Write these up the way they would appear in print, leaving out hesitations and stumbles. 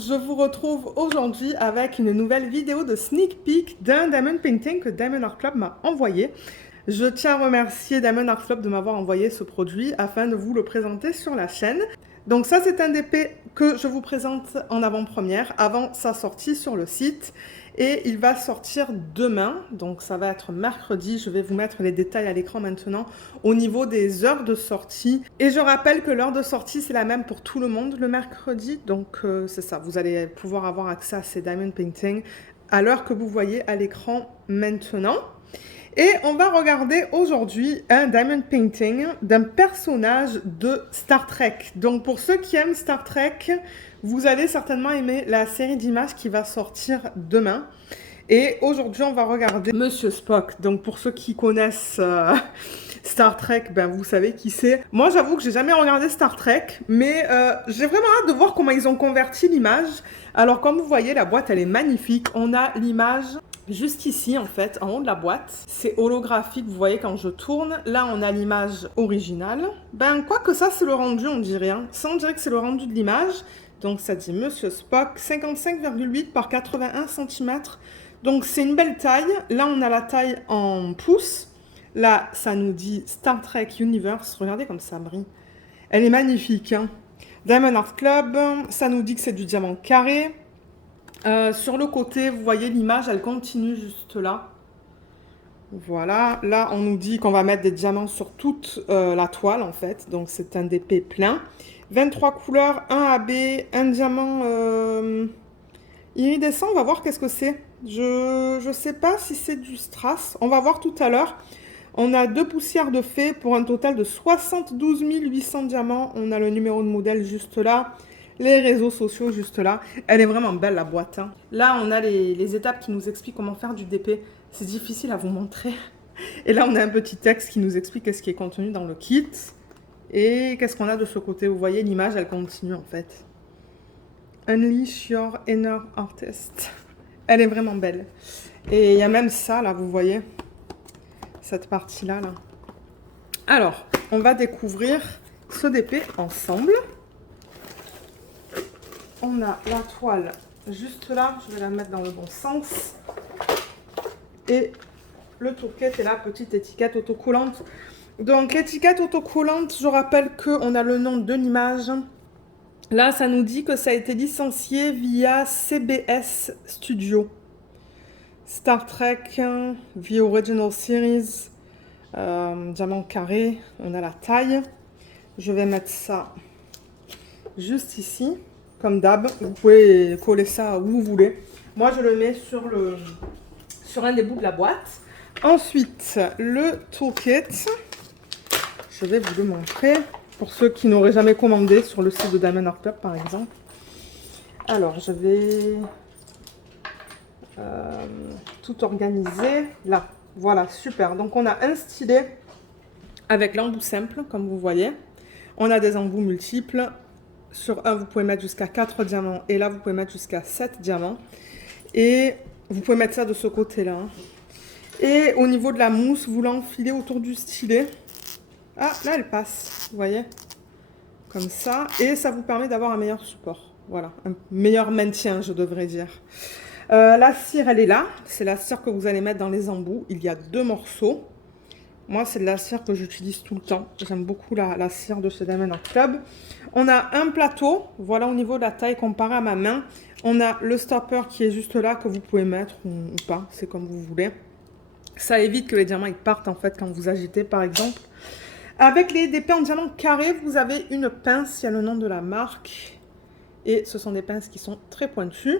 je vous retrouve aujourd'hui avec une nouvelle vidéo de sneak peek d'un Diamond Painting que Diamond Art Club m'a envoyé. Je tiens à remercier Diamond Art Club de m'avoir envoyé ce produit afin de vous le présenter sur la chaîne. Donc ça, c'est un DP que je vous présente en avant-première, avant sa sortie sur le site. Et il va sortir demain, donc ça va être mercredi. Je vais vous mettre les détails à l'écran maintenant au niveau des heures de sortie. Et je rappelle que l'heure de sortie, c'est la même pour tout le monde le mercredi. Donc c'est ça, vous allez pouvoir avoir accès à ces Diamond Painting à l'heure que vous voyez à l'écran maintenant. Et on va regarder aujourd'hui un diamond painting d'un personnage de Star Trek. Donc pour ceux qui aiment Star Trek, vous allez certainement aimer la série d'images qui va sortir demain. Et aujourd'hui, on va regarder Monsieur Spock. Donc pour ceux qui connaissent Star Trek, ben vous savez qui c'est. Moi, j'avoue que j'ai jamais regardé Star Trek, mais j'ai vraiment hâte de voir comment ils ont converti l'image. Alors comme vous voyez, la boîte, elle est magnifique. On a l'image juste ici, en fait, en haut de la boîte. C'est holographique, vous voyez, quand je tourne. Là, on a l'image originale. Ben, quoi que ça, c'est le rendu, on dirait. Hein. Ça, on dirait que c'est le rendu de l'image. Donc, ça dit Monsieur Spock, 55,8 par 81 cm. Donc, c'est une belle taille. Là, on a la taille en pouces. Là, ça nous dit Star Trek Universe. Regardez comme ça brille. Elle est magnifique. Hein. Diamond Art Club, ça nous dit que c'est du diamant carré. Sur le côté, vous voyez l'image, elle continue juste là. Voilà, là on nous dit qu'on va mettre des diamants sur toute la toile en fait. Donc c'est un DP plein. 23 couleurs, 1 AB, un diamant iridescent, on va voir qu'est-ce que c'est. Je sais pas si c'est du strass, on va voir tout à l'heure. On a 2 poussières de fée pour un total de 72 800 diamants. On a le numéro de modèle juste là. Les réseaux sociaux juste là. Elle est vraiment belle la boîte. Hein. Là, on a les étapes qui nous expliquent comment faire du DP. C'est difficile à vous montrer. Et là, on a un petit texte qui nous explique ce qui est contenu dans le kit. Et qu'est-ce qu'on a de ce côté? Vous voyez, l'image, elle continue en fait. Unleash your inner artist. Elle est vraiment belle. Et il y a même ça, là, vous voyez. Cette partie-là, là. Alors, on va découvrir ce DP ensemble. On a la toile juste là, je vais la mettre dans le bon sens. Et le toolkit et la petite étiquette autocollante. Donc l'étiquette autocollante, je rappelle qu'on a le nom de l'image. Là, ça nous dit que ça a été licencié via CBS Studio. Star Trek, The Original Series, diamant carré, on a la taille. Je vais mettre ça juste ici. Comme d'hab, vous pouvez coller ça où vous voulez. Moi, je le mets sur un des bouts de la boîte. Ensuite, le toolkit. Je vais vous le montrer pour ceux qui n'auraient jamais commandé sur le site de Diamond Art Club, par exemple. Alors, je vais tout organiser. Là, voilà, super. Donc, on a un stylet avec l'embout simple, comme vous voyez. On a des embouts multiples. Sur un, vous pouvez mettre jusqu'à 4 diamants. Et là, vous pouvez mettre jusqu'à 7 diamants. Et vous pouvez mettre ça de ce côté-là. Et au niveau de la mousse, vous l'enfilez autour du stylet. Ah, là, elle passe. Vous voyez? Comme ça. Et ça vous permet d'avoir un meilleur support. Voilà. Un meilleur maintien, je devrais dire. La cire, elle est là. C'est la cire que vous allez mettre dans les embouts. Il y a 2 morceaux. Moi, c'est de la cire que j'utilise tout le temps. J'aime beaucoup la cire de chez Diamond Art Club. On a un plateau, voilà au niveau de la taille comparé à ma main. On a le stopper qui est juste là, que vous pouvez mettre ou pas, c'est comme vous voulez. Ça évite que les diamants ils partent en fait quand vous agitez par exemple. Avec les DP en diamant carré, vous avez une pince, il y a le nom de la marque. Et ce sont des pinces qui sont très pointues.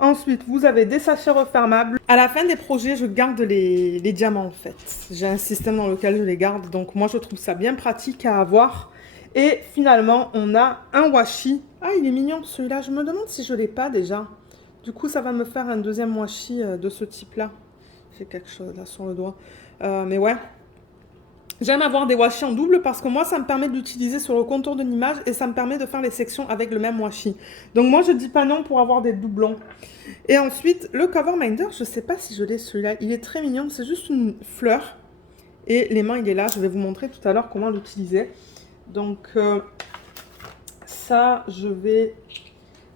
Ensuite, vous avez des sachets refermables. À la fin des projets, je garde les diamants en fait. J'ai un système dans lequel je les garde, donc moi je trouve ça bien pratique à avoir. Et finalement, on a un washi. Ah, il est mignon celui-là. Je me demande si je ne l'ai pas déjà. Du coup, ça va me faire un deuxième washi de ce type-là. J'ai quelque chose là sur le doigt. Mais ouais. J'aime avoir des washi en double parce que moi, ça me permet de l'utiliser sur le contour de l'image et ça me permet de faire les sections avec le même washi. Donc moi, je dis pas non pour avoir des doublons. Et ensuite, le cover minder, je sais pas si je l'ai celui-là. Il est très mignon. C'est juste une fleur. Et l'aimant, il est là. Je vais vous montrer tout à l'heure comment l'utiliser. Donc, ça, je vais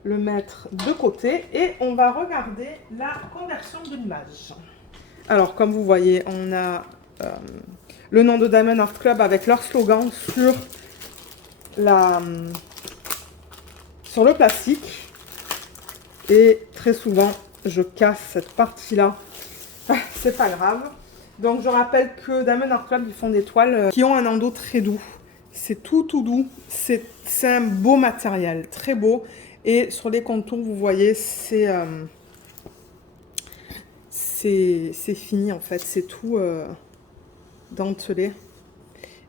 le mettre de côté et on va regarder la conversion de l'image. Alors, comme vous voyez, on a le nom de Diamond Art Club avec leur slogan sur le plastique. Et très souvent, je casse cette partie-là. C'est pas grave. Donc, je rappelle que Diamond Art Club, ils font des toiles qui ont un endos très doux. C'est tout doux. C'est un beau matériel, très beau. Et sur les contours, vous voyez, c'est fini en fait. C'est tout dentelé.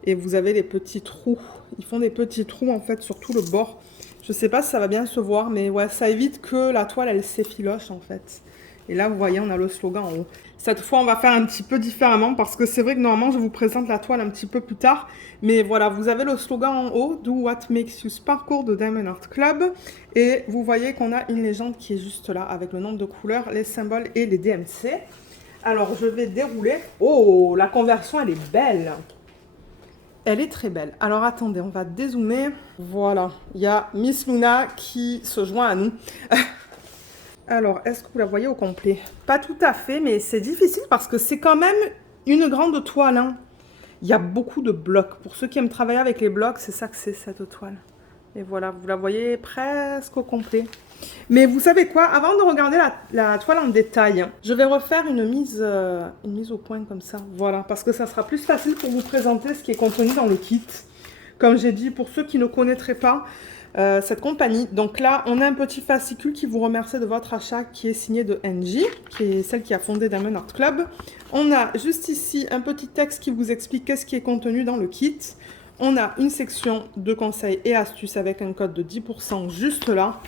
Et vous avez les petits trous. Ils font des petits trous en fait sur tout le bord. Je sais pas si ça va bien se voir, mais ouais, ça évite que la toile elle s'effiloche en fait. Et là, vous voyez, on a le slogan en haut. Cette fois, on va faire un petit peu différemment parce que c'est vrai que normalement, je vous présente la toile un petit peu plus tard. Mais voilà, vous avez le slogan en haut, Do What Makes You Sparkle de Diamond Art Club. Et vous voyez qu'on a une légende qui est juste là avec le nombre de couleurs, les symboles et les DMC. Alors, je vais dérouler. Oh, la conversion, elle est belle. Elle est très belle. Alors, attendez, on va dézoomer. Voilà, il y a Miss Luna qui se joint à nous. Alors, est-ce que vous la voyez au complet? Pas tout à fait, mais c'est difficile parce que c'est quand même une grande toile. Hein. Il y a beaucoup de blocs. Pour ceux qui aiment travailler avec les blocs, c'est ça que c'est, cette toile. Et voilà, vous la voyez presque au complet. Mais vous savez quoi? Avant de regarder la toile en détail, je vais refaire une mise au point comme ça. Voilà, parce que ça sera plus facile pour vous présenter ce qui est contenu dans le kit. Comme j'ai dit, pour ceux qui ne connaîtraient pas cette compagnie. Donc là, on a un petit fascicule qui vous remercie de votre achat qui est signé de NJ, qui est celle qui a fondé Diamond Art Club. On a juste ici un petit texte qui vous explique qu'est-ce qui est contenu dans le kit. On a une section de conseils et astuces avec un code de 10% juste là.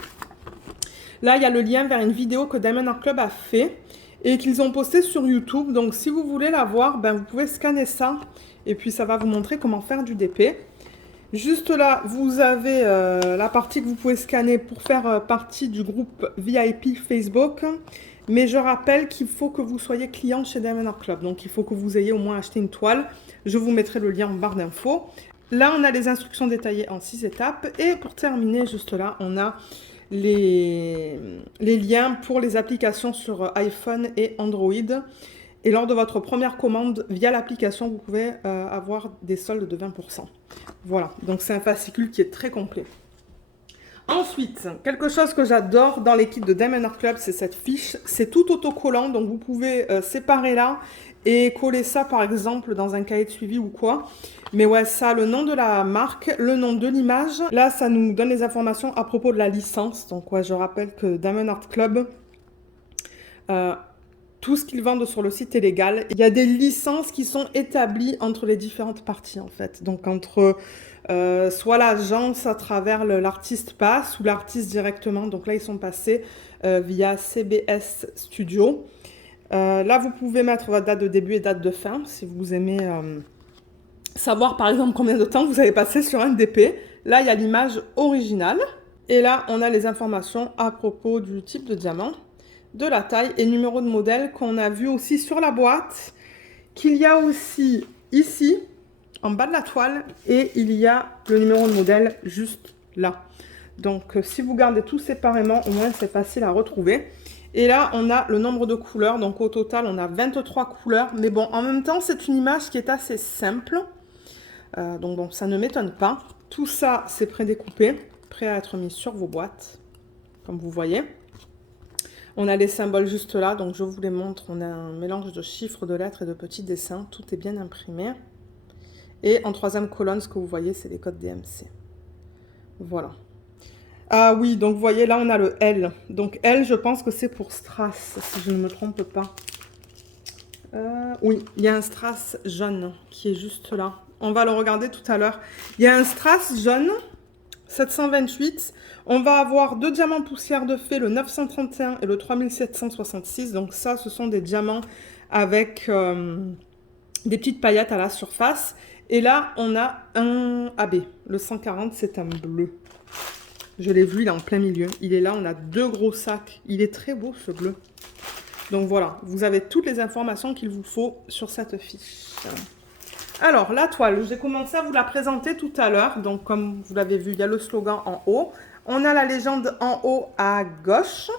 Là, il y a le lien vers une vidéo que Diamond Art Club a fait et qu'ils ont posté sur YouTube. Donc, si vous voulez la voir, ben, vous pouvez scanner ça et puis ça va vous montrer comment faire du DP. Juste là, vous avez la partie que vous pouvez scanner pour faire partie du groupe VIP Facebook. Mais je rappelle qu'il faut que vous soyez client chez Diamond Art Club. Donc, il faut que vous ayez au moins acheté une toile. Je vous mettrai le lien en barre d'infos. Là, on a les instructions détaillées en 6 étapes. Et pour terminer, juste là, on a les liens pour les applications sur iPhone et Android. Et lors de votre première commande via l'application, vous pouvez avoir des soldes de 20%. Voilà, donc c'est un fascicule qui est très complet. Ensuite, quelque chose que j'adore dans les kits de Diamond Art Club, c'est cette fiche. C'est tout autocollant, donc vous pouvez séparer là et coller ça par exemple dans un cahier de suivi ou quoi. Mais ouais, ça, le nom de la marque, le nom de l'image. Là, ça nous donne les informations à propos de la licence. Donc ouais, je rappelle que Diamond Art Club... tout ce qu'ils vendent sur le site est légal. Il y a des licences qui sont établies entre les différentes parties, en fait. Donc, entre soit l'agence à travers l'artiste passe ou l'artiste directement. Donc là, ils sont passés via CBS Studio. Là, vous pouvez mettre votre date de début et date de fin, si vous aimez savoir, par exemple, combien de temps vous avez passé sur un DP. Là, il y a l'image originale. Et là, on a les informations à propos du type de diamant, de la taille et numéro de modèle qu'on a vu aussi sur la boîte, qu'il y a aussi ici, en bas de la toile, et il y a le numéro de modèle juste là. Donc, si vous gardez tout séparément, au moins c'est facile à retrouver. Et là, on a le nombre de couleurs. Donc, au total, on a 23 couleurs. Mais bon, en même temps, c'est une image qui est assez simple. Donc, bon, ça ne m'étonne pas. Tout ça, c'est prédécoupé, prêt à être mis sur vos boîtes, comme vous voyez. On a les symboles juste là, donc je vous les montre. On a un mélange de chiffres, de lettres et de petits dessins. Tout est bien imprimé. Et en troisième colonne, ce que vous voyez, c'est les codes DMC. Voilà. Ah oui, donc vous voyez, là, on a le L. Donc L, je pense que c'est pour strass, si je ne me trompe pas. Oui, il y a un strass jaune qui est juste là. On va le regarder tout à l'heure. Il y a un strass jaune, 728. On va avoir 2 diamants poussière de fée, le 931 et le 3766. Donc ça, ce sont des diamants avec des petites paillettes à la surface. Et là, on a un AB. Le 140, c'est un bleu. Je l'ai vu, il est en plein milieu. Il est là, on a 2 gros sacs. Il est très beau, ce bleu. Donc voilà, vous avez toutes les informations qu'il vous faut sur cette fiche. Alors, la toile, j'ai commencé à vous la présenter tout à l'heure. Donc, comme vous l'avez vu, il y a le slogan en haut. On a la légende en haut à gauche.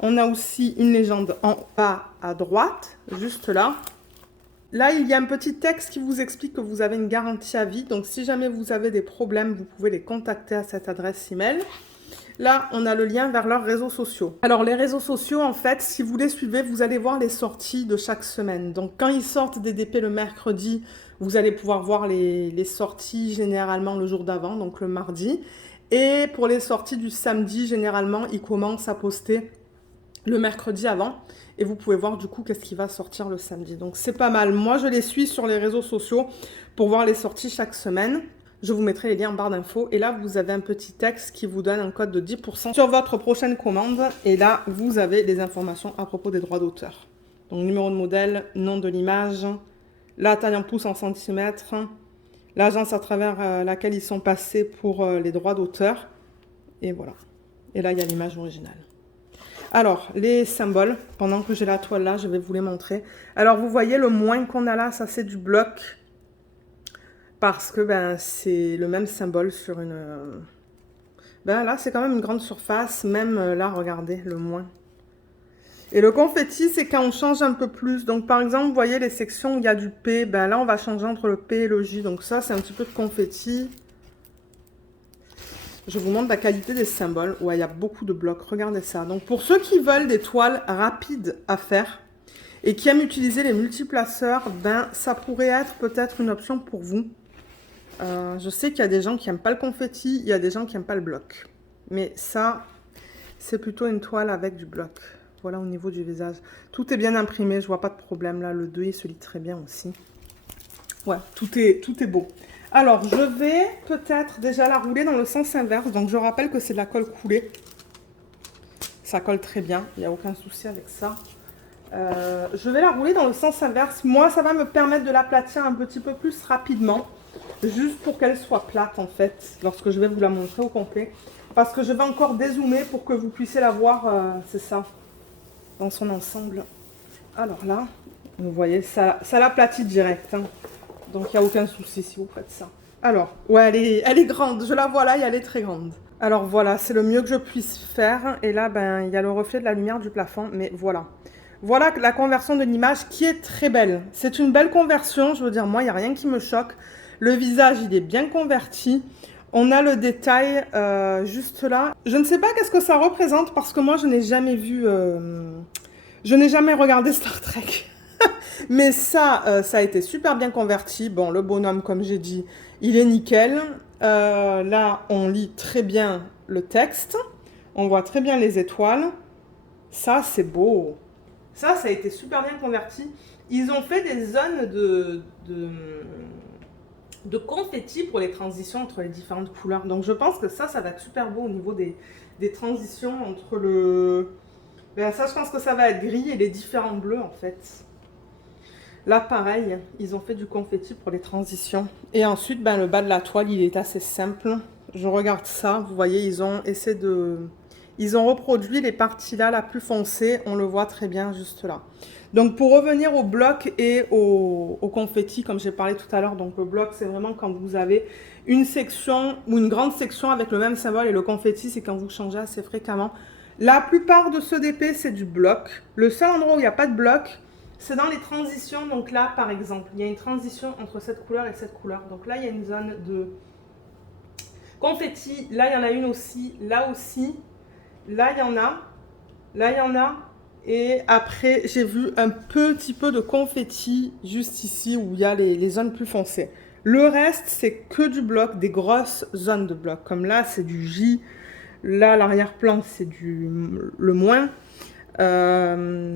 On a aussi une légende en bas à droite, juste là. Là, il y a un petit texte qui vous explique que vous avez une garantie à vie. Donc, si jamais vous avez des problèmes, vous pouvez les contacter à cette adresse email. Là, on a le lien vers leurs réseaux sociaux. Alors, les réseaux sociaux, en fait, si vous les suivez, vous allez voir les sorties de chaque semaine. Donc, quand ils sortent des DP le mercredi, vous allez pouvoir voir les sorties généralement le jour d'avant, donc le mardi. Et pour les sorties du samedi, généralement, ils commencent à poster le mercredi avant. Et vous pouvez voir du coup qu'est-ce qui va sortir le samedi. Donc c'est pas mal. Moi, je les suis sur les réseaux sociaux pour voir les sorties chaque semaine. Je vous mettrai les liens en barre d'infos. Et là, vous avez un petit texte qui vous donne un code de 10% sur votre prochaine commande. Et là, vous avez les informations à propos des droits d'auteur. Donc numéro de modèle, nom de l'image, la taille en pouces en centimètres, l'agence à travers laquelle ils sont passés pour les droits d'auteur. Et voilà. Et là, il y a l'image originale. Alors, les symboles, pendant que j'ai la toile là, je vais vous les montrer. Alors, vous voyez, le moins qu'on a là, ça c'est du bloc. Parce que c'est le même symbole sur une... là, c'est quand même une grande surface. Même là, regardez, le moins. Et le confetti, c'est quand on change un peu plus. Donc, par exemple, vous voyez les sections où il y a du P. Là, on va changer entre le P et le J. Donc ça, c'est un petit peu de confetti. Je vous montre la qualité des symboles. Ouais, il y a beaucoup de blocs. Regardez ça. Donc, pour ceux qui veulent des toiles rapides à faire et qui aiment utiliser les multiplaceurs, ça pourrait être peut-être une option pour vous. Je sais qu'il y a des gens qui n'aiment pas le confetti, il y a des gens qui n'aiment pas le bloc. Mais ça, c'est plutôt une toile avec du bloc. Voilà au niveau du visage. Tout est bien imprimé, je vois pas de problème. Là, le 2, il se lit très bien aussi. Ouais, tout est beau. Alors, je vais peut-être déjà la rouler dans le sens inverse. Donc, je rappelle que c'est de la colle coulée. Ça colle très bien, il n'y a aucun souci avec ça. Je vais la rouler dans le sens inverse. Moi, ça va me permettre de l'aplatir un petit peu plus rapidement. Juste pour qu'elle soit plate, en fait, lorsque je vais vous la montrer au complet. Parce que je vais encore dézoomer pour que vous puissiez la voir, c'est ça, dans son ensemble. Alors là, vous voyez, ça l'aplatit direct. Hein. Donc, il n'y a aucun souci si vous faites ça. Alors, ouais, elle est grande. Je la vois là et elle est très grande. Alors, voilà, c'est le mieux que je puisse faire. Et là, il y a le reflet de la lumière du plafond. Mais voilà. Voilà la conversion de l'image qui est très belle. C'est une belle conversion. Je veux dire, moi, il n'y a rien qui me choque. Le visage, il est bien converti. On a le détail juste là. Je ne sais pas qu'est-ce que ça représente parce que moi, je n'ai jamais vu... je n'ai jamais regardé Star Trek. Mais ça a été super bien converti. Bon, le bonhomme, comme j'ai dit, il est nickel. Là, on lit très bien le texte. On voit très bien les étoiles. Ça, c'est beau. Ça a été super bien converti. Ils ont fait des zones de confetti pour les transitions entre les différentes couleurs. Donc, je pense que ça va être super beau au niveau des transitions entre le... ça, je pense que ça va être gris et les différents bleus, en fait. Là, pareil, ils ont fait du confetti pour les transitions. Et ensuite, le bas de la toile, il est assez simple. Je regarde ça, vous voyez, ils ont essayé de... Ils ont reproduit les parties là, la plus foncée. On le voit très bien juste là. Donc, pour revenir au bloc et au confetti, comme j'ai parlé tout à l'heure. Donc, le bloc, c'est vraiment quand vous avez une section ou une grande section avec le même symbole. Et le confetti, c'est quand vous changez assez fréquemment. La plupart de ce DP, c'est du bloc. Le seul endroit où il n'y a pas de bloc, c'est dans les transitions. Donc là, par exemple, il y a une transition entre cette couleur et cette couleur. Donc là, il y a une zone de confetti. Là, il y en a une aussi. Là aussi. Là, il y en a. Là, il y en a. Et après, j'ai vu un petit peu de confetti juste ici où il y a les zones plus foncées. Le reste, c'est que du bloc, des grosses zones de bloc. Comme là, c'est du J. Là, l'arrière-plan, c'est le moins.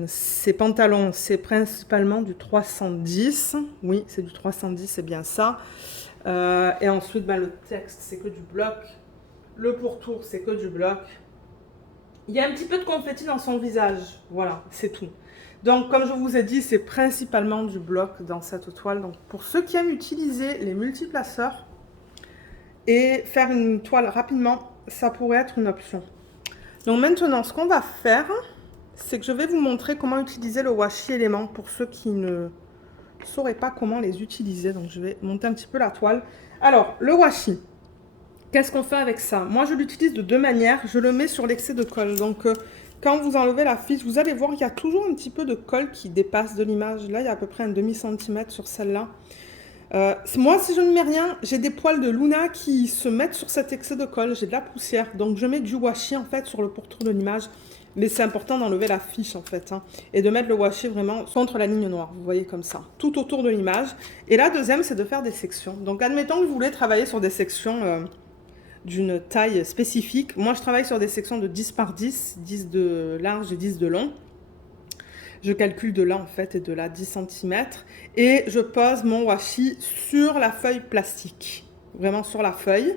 Ces pantalons, c'est principalement du 310. Oui, c'est du 310, c'est bien ça. Et ensuite, le texte, c'est que du bloc. Le pourtour, c'est que du bloc. Il y a un petit peu de confetti dans son visage. Voilà, c'est tout. Donc, comme je vous ai dit, c'est principalement du bloc dans cette toile. Donc, pour ceux qui aiment utiliser les multiplaceurs et faire une toile rapidement, ça pourrait être une option. Donc, maintenant, ce qu'on va faire, c'est que je vais vous montrer comment utiliser le washi élément pour ceux qui ne sauraient pas comment les utiliser. Donc, je vais monter un petit peu la toile. Alors, le washi. qu'est-ce qu'on fait avec ça? Moi, je l'utilise de deux manières. Je le mets sur l'excès de colle. Donc, quand vous enlevez la fiche, vous allez voir qu'il y a toujours un petit peu de colle qui dépasse de l'image. Là, il y a à peu près un demi-centimètre sur celle-là. Moi, si je ne mets rien, j'ai des poils de Luna qui se mettent sur cet excès de colle. J'ai de la poussière. Donc, je mets du washi, en fait, sur le pourtour de l'image. Mais c'est important d'enlever la fiche, en fait. Hein, et de mettre le washi vraiment contre la ligne noire. Vous voyez, comme ça. Tout autour de l'image. Et la deuxième, c'est de faire des sections. Donc, admettons que vous voulez travailler sur des sections... d'une taille spécifique. Moi, je travaille sur des sections de 10 par 10, 10 de large et 10 de long. Je calcule de là, en fait, et de là 10 cm. Et je pose mon washi sur la feuille plastique. Vraiment sur la feuille.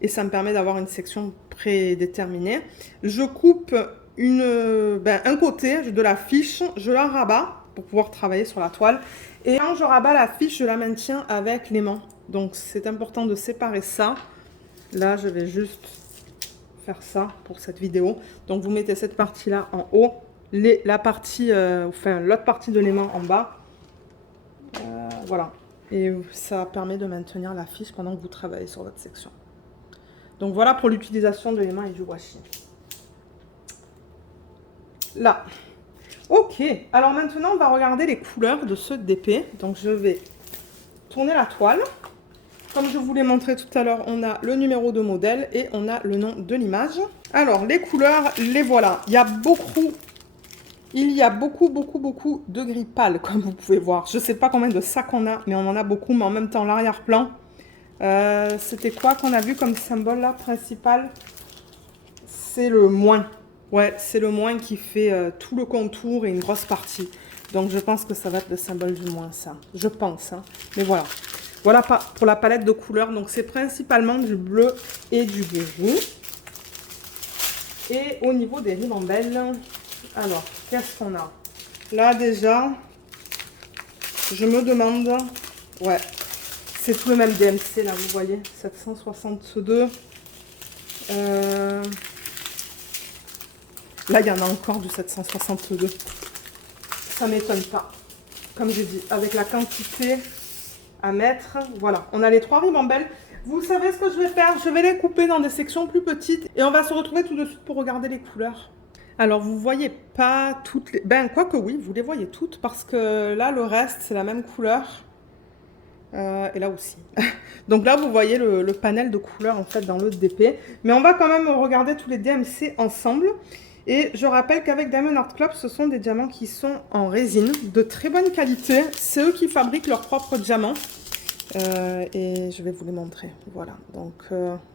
Et ça me permet d'avoir une section prédéterminée. Je coupe un côté de la fiche, je la rabats pour pouvoir travailler sur la toile. Et quand je rabats la fiche, je la maintiens avec l'aimant. Donc, c'est important de séparer ça. Là, je vais juste faire ça pour cette vidéo. Donc, vous mettez cette partie-là en haut, l'autre partie de l'aimant en bas. Voilà. Et ça permet de maintenir la fiche pendant que vous travaillez sur votre section. Donc, voilà pour l'utilisation de l'aimant et du washi. Là. Ok. Alors, maintenant, on va regarder les couleurs de ce DP. Donc, je vais tourner la toile. Comme je vous l'ai montré tout à l'heure, on a le numéro de modèle et on a le nom de l'image. Alors, les couleurs, les voilà. Il y a beaucoup de gris pâle, comme vous pouvez voir. Je ne sais pas combien de sacs on a, mais on en a beaucoup. Mais en même temps, l'arrière-plan, c'était quoi qu'on a vu comme symbole là, principal? C'est le moins. Ouais, c'est le moins qui fait tout le contour et une grosse partie. Donc, je pense que ça va être le symbole du moins, ça. Je pense, hein. Mais voilà. Voilà pour la palette de couleurs. Donc, c'est principalement du bleu et du gris. Et au niveau des ribambelles, alors, qu'est-ce qu'on a? Là, déjà, je me demande... Ouais, c'est tout le même DMC, là, vous voyez. 762. Là, il y en a encore du 762. Ça ne m'étonne pas. Comme j'ai dit, avec la quantité... à mettre, voilà, on a les trois ribambelles. Vous savez ce que je vais faire? Je vais les couper dans des sections plus petites et on va se retrouver tout de suite pour regarder les couleurs. Alors, vous voyez pas toutes les... Ben, quoique oui, vous les voyez toutes parce que là, le reste, c'est la même couleur. Et là aussi. Donc là, vous voyez le panel de couleurs, en fait, dans le DP. Mais on va quand même regarder tous les DMC ensemble. Et je rappelle qu'avec Diamond Art Club, ce sont des diamants qui sont en résine, de très bonne qualité. C'est eux qui fabriquent leurs propres diamants. Et je vais vous les montrer. Voilà, donc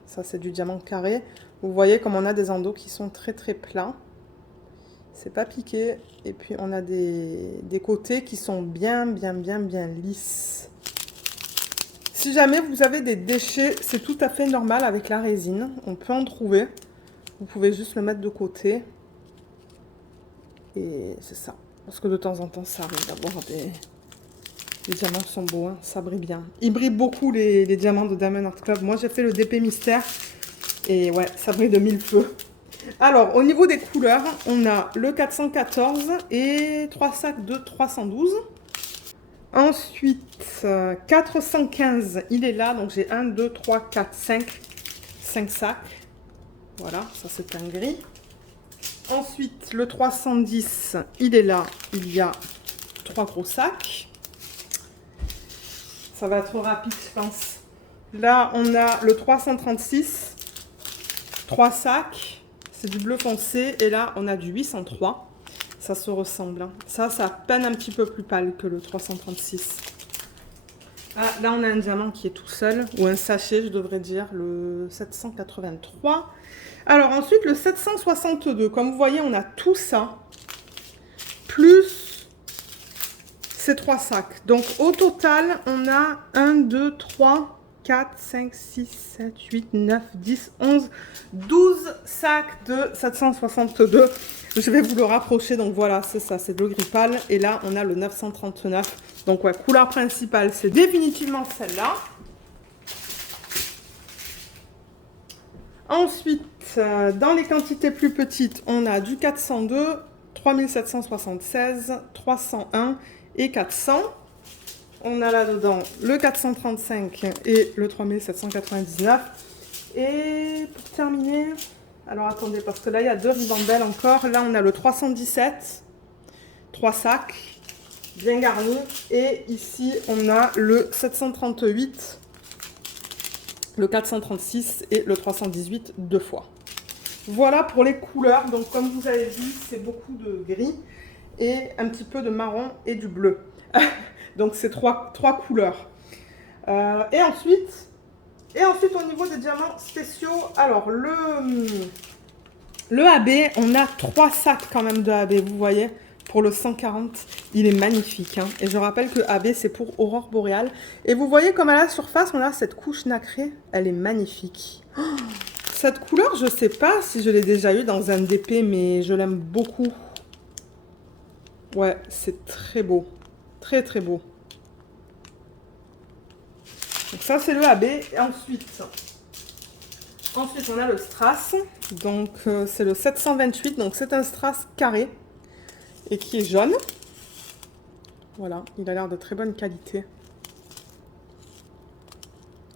ça c'est du diamant carré. Vous voyez comme on a des endos qui sont très très plats. C'est pas piqué. Et puis on a des côtés qui sont bien lisses. Si jamais vous avez des déchets, c'est tout à fait normal avec la résine. On peut en trouver. Vous pouvez juste le mettre de côté. Et c'est ça. Parce que de temps en temps, ça arrive d'avoir des... Les diamants sont beaux, hein, ça brille bien. Ils brillent beaucoup, les diamants de Diamond Art Club. Moi, j'ai fait le DP Mystère. Et ouais, ça brille de mille feux. Alors, au niveau des couleurs, on a le 414 et 3 sacs de 312. Ensuite, 415, il est là. Donc, j'ai 1, 2, 3, 4, 5 sacs. Voilà, ça c'est un gris. Ensuite, le 310, il est là. Il y a 3 gros sacs. Ça va être rapide, je pense. Là, on a le 336. 3 sacs. C'est du bleu foncé. Et là, on a du 803. Ça se ressemble. Hein. Ça à peine un petit peu plus pâle que le 336. Ah, là, on a un diamant qui est tout seul. Ou un sachet, je devrais dire. Le 783. Alors ensuite, le 762, comme vous voyez, on a tout ça, plus ces 3 sacs. Donc au total, on a 1, 2, 3, 4, 5, 6, 7, 8, 9, 10, 11, 12 sacs de 762. Je vais vous le rapprocher, donc voilà, c'est ça, c'est le gris pâle. Et là, on a le 939. Donc ouais, couleur principale, c'est définitivement celle-là. Ensuite, dans les quantités plus petites, on a du 402, 3776, 301 et 400. On a là-dedans le 435 et le 3799. Et pour terminer, alors attendez, parce que là il y a 2 ribambelles encore. Là on a le 317, 3 sacs, bien garnis. Et ici on a le 738, le 436 et le 318 2 fois. Voilà pour les couleurs. Donc comme vous avez vu, c'est beaucoup de gris et un petit peu de marron et du bleu. Donc c'est trois couleurs. Et ensuite au niveau des diamants spéciaux, alors le AB, on a 3 sacs quand même de AB, vous voyez, pour le 140, il est magnifique. Hein. Et je rappelle que AB, c'est pour Aurore Boréale. Et vous voyez comme à la surface, on a cette couche nacrée, elle est magnifique. Oh, cette couleur, je ne sais pas si je l'ai déjà eu dans un DP, mais je l'aime beaucoup. Ouais, c'est très beau. Très, très beau. Donc ça, c'est le AB. Et ensuite, on a le strass. Donc, c'est le 728. Donc, c'est un strass carré et qui est jaune. Voilà, il a l'air de très bonne qualité.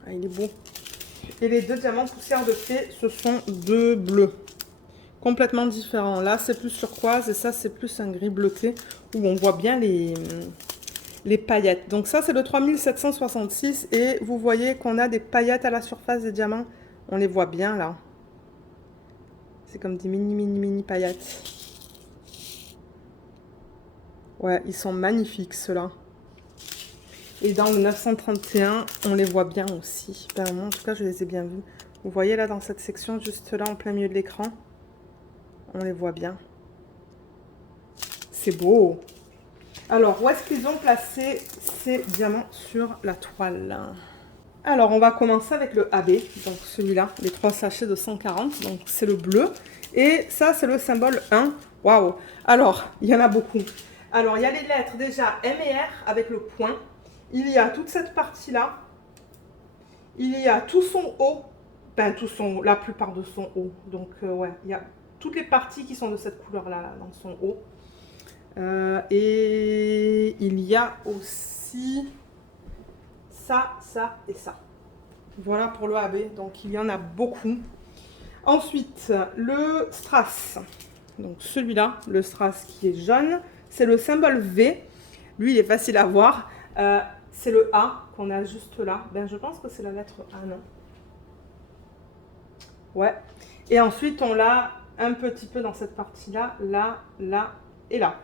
Ah, il est beau. Et les 2 diamants poussière de fée, ce sont 2 bleus. Complètement différents. Là, c'est plus turquoise et ça, c'est plus un gris bleuté où on voit bien les paillettes. Donc ça, c'est le 3766 et vous voyez qu'on a des paillettes à la surface des diamants. On les voit bien là. C'est comme des mini paillettes. Ouais, ils sont magnifiques ceux-là. Et dans le 931, on les voit bien aussi. Ben, moi, en tout cas, je les ai bien vus. Vous voyez là dans cette section, juste là en plein milieu de l'écran. On les voit bien. C'est beau. Alors, où est-ce qu'ils ont placé ces diamants sur la toile? Alors, on va commencer avec le AB. Donc, celui-là, les 3 sachets de 140. Donc, c'est le bleu. Et ça, c'est le symbole 1. Waouh! Alors, il y en a beaucoup. Alors, il y a les lettres déjà M et R avec le point. Il y a toute cette partie-là. Il y a tout son haut. Ben, la plupart de son haut. Donc, ouais, il y a toutes les parties qui sont de cette couleur-là, là, dans son haut. Et il y a aussi ça, ça et ça. Voilà pour le AB. Donc, il y en a beaucoup. Ensuite, le strass. Donc, celui-là, le strass qui est jaune, c'est le symbole V. Lui, il est facile à voir. C'est le A qu'on a juste là. Ben, je pense que c'est la lettre A, non? Ouais. Et ensuite, on l'a un petit peu dans cette partie-là, là, là et là.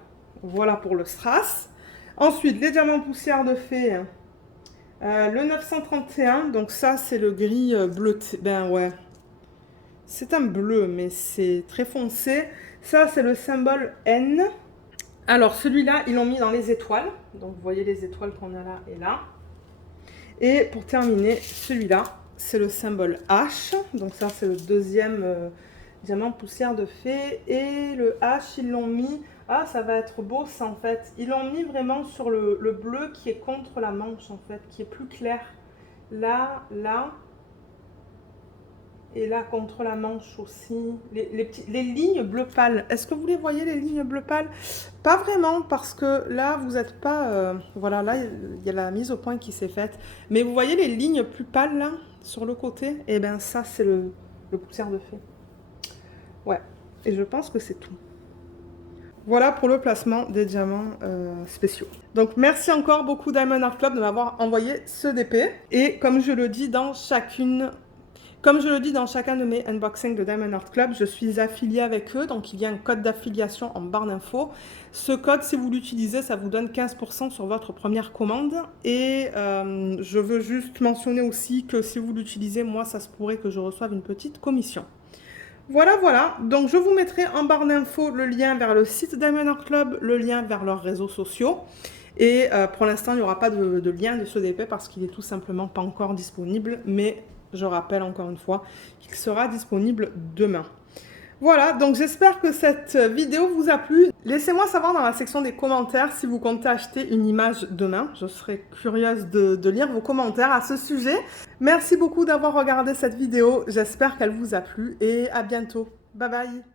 Voilà pour le strass. Ensuite, les diamants poussière de fée. Le 931, donc ça, c'est le gris bleuté. Ben ouais. C'est un bleu, mais c'est très foncé. Ça, c'est le symbole N. Alors, celui-là, ils l'ont mis dans les étoiles. Donc, vous voyez les étoiles qu'on a là et là. Et pour terminer, celui-là, c'est le symbole H. Donc, ça, c'est le deuxième diamant poussière de fée. Et le H, ils l'ont mis... Ah, ça va être beau, ça, en fait. Ils l'ont mis vraiment sur le bleu qui est contre la manche, en fait, qui est plus clair. Là, là... Et là, contre la manche aussi, les lignes bleu pâle. Est-ce que vous les voyez, les lignes bleu pâle? Pas vraiment, parce que là, vous n'êtes pas... voilà, là, il y a la mise au point qui s'est faite. Mais vous voyez les lignes plus pâles, là, sur le côté? Eh bien, ça, c'est le poussière de fée. Ouais, et je pense que c'est tout. Voilà pour le placement des diamants spéciaux. Donc, merci encore beaucoup Diamond Art Club de m'avoir envoyé ce DP. Et comme je le dis dans chacun de mes unboxings de Diamond Art Club, je suis affiliée avec eux, donc il y a un code d'affiliation en barre d'infos. Ce code, si vous l'utilisez, ça vous donne 15% sur votre première commande. Et je veux juste mentionner aussi que si vous l'utilisez, moi, ça se pourrait que je reçoive une petite commission. Voilà, voilà. Donc, je vous mettrai en barre d'infos le lien vers le site Diamond Art Club, le lien vers leurs réseaux sociaux. Et pour l'instant, il n'y aura pas de lien de ce DP parce qu'il est tout simplement pas encore disponible, mais... Je rappelle encore une fois qu'il sera disponible demain. Voilà, donc j'espère que cette vidéo vous a plu. Laissez-moi savoir dans la section des commentaires si vous comptez acheter une image demain. Je serais curieuse de lire vos commentaires à ce sujet. Merci beaucoup d'avoir regardé cette vidéo. J'espère qu'elle vous a plu et à bientôt. Bye bye.